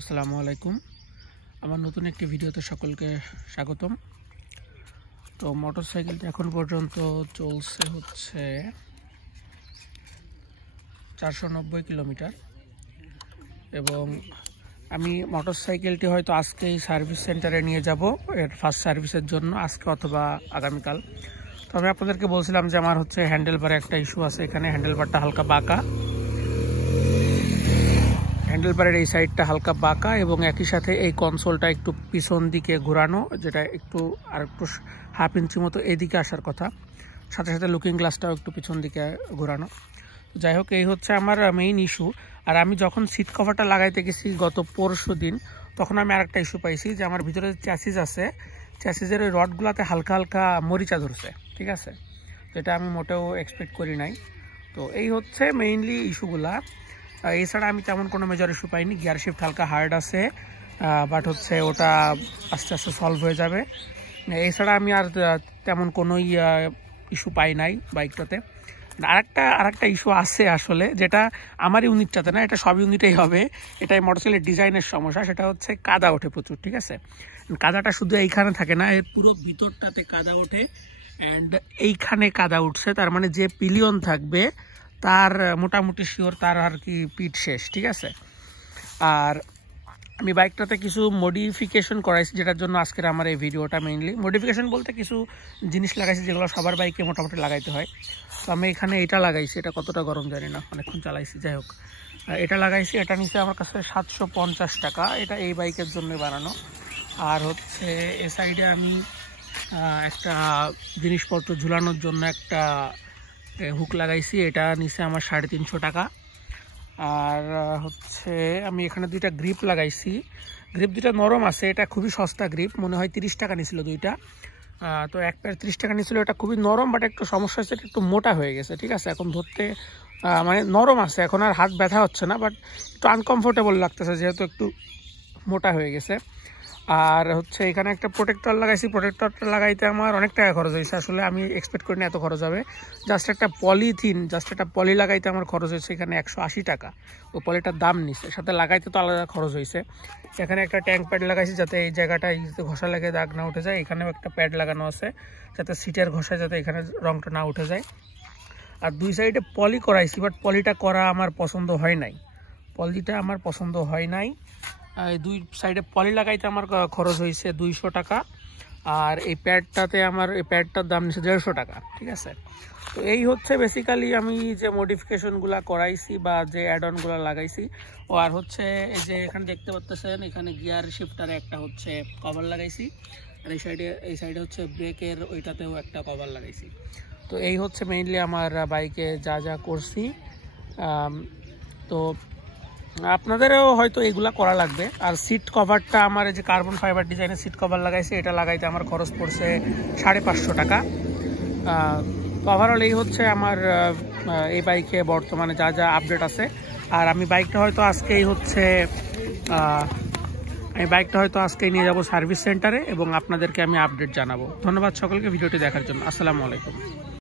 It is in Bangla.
আসসালামু আলাইকুম। আমার নতুন একটি ভিডিওতে সকলকে স্বাগতম। তো মোটরসাইকেলটি এখন পর্যন্ত চলছে হচ্ছে 490 কিলোমিটার এবং আমি মোটরসাইকেলটি হয়তো আজকেই সার্ভিস সেন্টারে নিয়ে যাব এর ফার্স্ট সার্ভিসের জন্য, আজকে অথবা আগামীকাল। তো আমি আপনাদেরকে বলছিলাম যে আমার হচ্ছে হ্যান্ডেলবারে একটা ইস্যু আছে। এখানে হ্যান্ডেলবারটা হালকা বাঁকা, হ্যান্ডেলবারের এই সাইডটা হালকা বাঁকা এবং একই সাথে এই কনসোলটা একটু পিছন দিকে ঘোরানো, যেটা একটু হাফ ইঞ্চি মতো এদিকে আসার কথা। সাথে সাথে লুকিং গ্লাসটাও একটু পিছন দিকে ঘোরানো। যাই হোক, এই হচ্ছে আমার মেইন ইস্যু। আর আমি যখন সিট কভারটা লাগাইতে গেছি গত পরশু দিন, তখন আমি আরেকটা ইস্যু পাইছি যে আমার ভিতরে চ্যাসিস আছে, চ্যাসিসের ওই রডগুলোতে হালকা হালকা মরিচা ধরছে। ঠিক আছে, যেটা আমি মোটেও এক্সপেক্ট করি নাই। তো এই হচ্ছে মেইনলি ইস্যুগুলা। এছাড়া আমি তেমন কোনো মেজর ইস্যু পাইনি। গিয়ার শিফট হালকা হার্ড আছে, বাট হচ্ছে ওটা আস্তে আস্তে সলভ হয়ে যাবে। এছাড়া আমি আর তেমন কোনো ইস্যু পাই নাই বাইকটাতে। আরেকটা ইস্যু আছে আসলে, যেটা আমার ইউনিটটাতে না, এটা সব ইউনিটেই হবে। এটাই মোটরসাইকেলের ডিজাইনের সমস্যা। সেটা হচ্ছে কাদা ওঠে প্রচুর। ঠিক আছে, কাদাটা শুধু এইখানে থাকে না, এর পুরো ভিতরটাতে কাদা ওঠে। অ্যান্ড এইখানে কাদা উঠছে, তার মানে যে পিলিয়ন থাকবে তার মোটামুটি শিওর তার আর কি পিঠ শেষ। ঠিক আছে, আর আমি বাইকটাতে কিছু মডিফিকেশন করাইছি, যেটার জন্য আজকের আমার এই ভিডিওটা। মেইনলি মডিফিকেশন বলতে কিছু জিনিস লাগাইছি যেগুলো সবার বাইকে মোটামুটি লাগাইতে হয়। তো আমি এখানে এটা লাগাইছি, এটা কতটা গরম জানি না, অনেকক্ষণ চালাইছি। যাই হোক, এটা লাগাইছি। এটা নিচে আমার কাছে 750 টাকা। এটা এই বাইকের জন্য বানানো। আর হচ্ছে এ সাইডে আমি একটা জিনিসপত্র ঝুলানোর জন্য একটা হুক লাগাইছি। এটা নিচে আমার 350 টাকা। আর হচ্ছে আমি এখানে দুইটা গ্রিপ লাগাইছি। গ্রিপ দুইটা নরম আছে, এটা খুবই সস্তা গ্রিপ, মনে হয় 30 টাকা নিছিল দুইটা। তো এক প্যার 30 টাকা নিছিল। এটা খুবই নরম, বাট একটু সমস্যা হচ্ছে, একটু মোটা হয়ে গেছে। ঠিক আছে, এখন ধরতে মানে নরম আছে, এখন আর হাত ব্যথা হচ্ছে না, বাট একটু আনকমফোর্টেবল লাগতেছে যেহেতু একটু মোটা হয়ে গেছে। আর হচ্ছে এখানে একটা প্রোটেক্টর লাগাইছি। প্রোটেক্টরটা লাগাইতে আমার অনেক টাকা খরচ হয়েছে। আসলে আমি এক্সপেক্ট করিনি এত খরচ হবে। জাস্ট একটা পলি লাগাইতে আমার খরচ হয়েছে এখানে 180 টাকা। ওই পলিটার দাম নিচ্ছে, সাথে লাগাইতে তো আলাদা খরচ হয়েছে। এখানে একটা ট্যাঙ্ক প্যাড লাগাইছি, যাতে এই জায়গাটা ঘষা লেগে দাগ না উঠে যায়। এখানেও একটা প্যাড লাগানো আছে, যাতে সিটের ঘষায় যাতে এখানে রংটা না উঠে যায়। আর দুই সাইডে পলি করাইছি, বাট পলিটা করা আমার পছন্দ হয় নাই। এই দুই সাইডে পলি লাগাইতে আমার খরচ হয়েছে 200 টাকা। আর এই প্যাডটার দাম নিচ্ছে 150 টাকা। ঠিক আছে, তো এই হচ্ছে বেসিক্যালি আমি যে মডিফিকেশনগুলো করাইছি বা যে অ্যাডঅনগুলো লাগাইছি। ও আর হচ্ছে এই যে এখানে দেখতে পাচ্ছেন, এখানে গিয়ার শিফটারে একটা হচ্ছে কভার লাগাইছি। আর এই সাইডে হচ্ছে ব্রেকের ওইটাতেও একটা কভার লাগাইছি। তো এই হচ্ছে মেইনলি আমার বাইকে যা যা করছি। তো আপনাদেরও হয়তো এগুলা করা লাগবে। আর সিট কভারটা আমার এই যে কার্বন ফাইবার ডিজাইনের সিট কভার লাগাইছে, এটা লাগাইতে আমার খরচ পড়ছে 550 টাকা। তো ওভারঅল এই হচ্ছে আমার এই বাইকে বর্তমানে যা যা আপডেট আছে। আর আমি বাইকটা হয়তো আজকেই নিয়ে যাব সার্ভিস সেন্টারে এবং আপনাদেরকে আমি আপডেট জানাবো। ধন্যবাদ সকলকে ভিডিওটি দেখার জন্য। আসসালামু আলাইকুম।